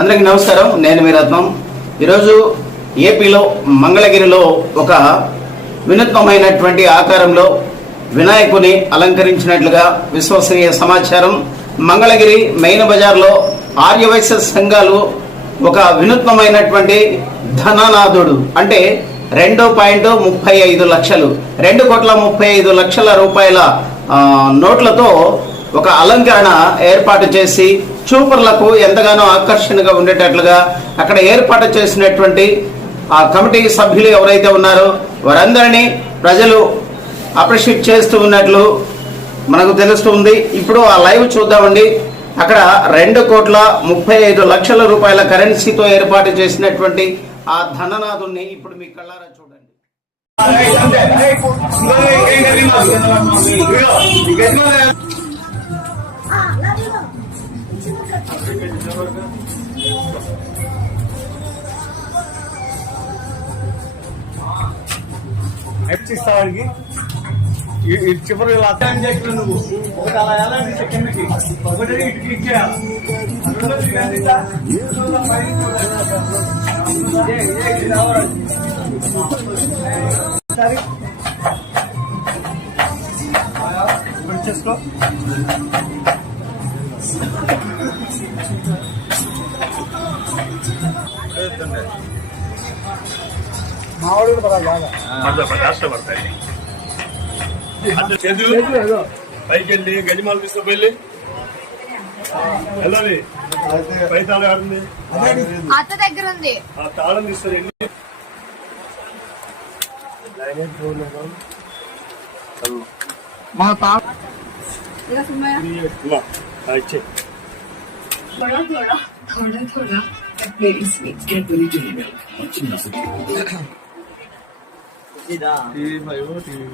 అందరికీ నమస్కారం. నేను మీ రత్నం. ఈరోజు ఏపీలో మంగళగిరిలో ఒక వినూత్నమైనటువంటి ఆకారంలో వినాయకుని అలంకరించినట్లుగా విశ్వసనీయ సమాచారం. మంగళగిరి మెయిన్ బజార్లో ఆర్యవైశ్య సంఘాలు ఒక వినూత్నమైనటువంటి ధననాథుడు. అంటే రెండు పాయింట్ ముప్పై ఐదు లక్షలు. రెండు కోట్ల ముప్పై ఐదు లక్షల రూపాయల నోట్లతో ఒక అలంకరణ ఏర్పాటు చేసి చూపర్లకు ఎంతగానో ఆకర్షణగా ఉండేటట్లుగా అక్కడ ఏర్పాటు చేసినటువంటి ఆ కమిటీ సభ్యులు ఎవరైతే ఉన్నారో వారందరినీ ప్రజలు అప్రిషియేట్ చేస్తూ ఉన్నట్లు మనకు తెలుస్తుంది ఇప్పుడు ఆ లైవ్ చూద్దామండి. అక్కడ రెండు కోట్ల ముప్పై ఐదు లక్షల రూపాయల కరెన్సీతో ఏర్పాటు చేసినటువంటి ఆ ధననాథుణ్ణి ఇప్పుడు మీ కళ్ళారా చూడండి. ఇస్తావాడికి వాడికి చివరి ఇలా అర్థం చేయకుండా నువ్వు. ఒకటి అలా ఎలా సెకండ్కి ఒకటి ఇటు క్లిక్ చేయాలి. సరే. చేసుకో మావాడు కూడా బాగా కష్టపడతాయి పైకి వెళ్ళి గజమాలు తీసుకుపోయి వెళ్ళాలి పై తాళం ఆడుంది అత్త దగ్గర ఉంది ఆ తాళం తీసుకొని వెళ్ళి మా 알지? 돌아 돌아 돌아 돌아 백베리 스윗 깨뿌리 어찌나서 이다. 이 말고 이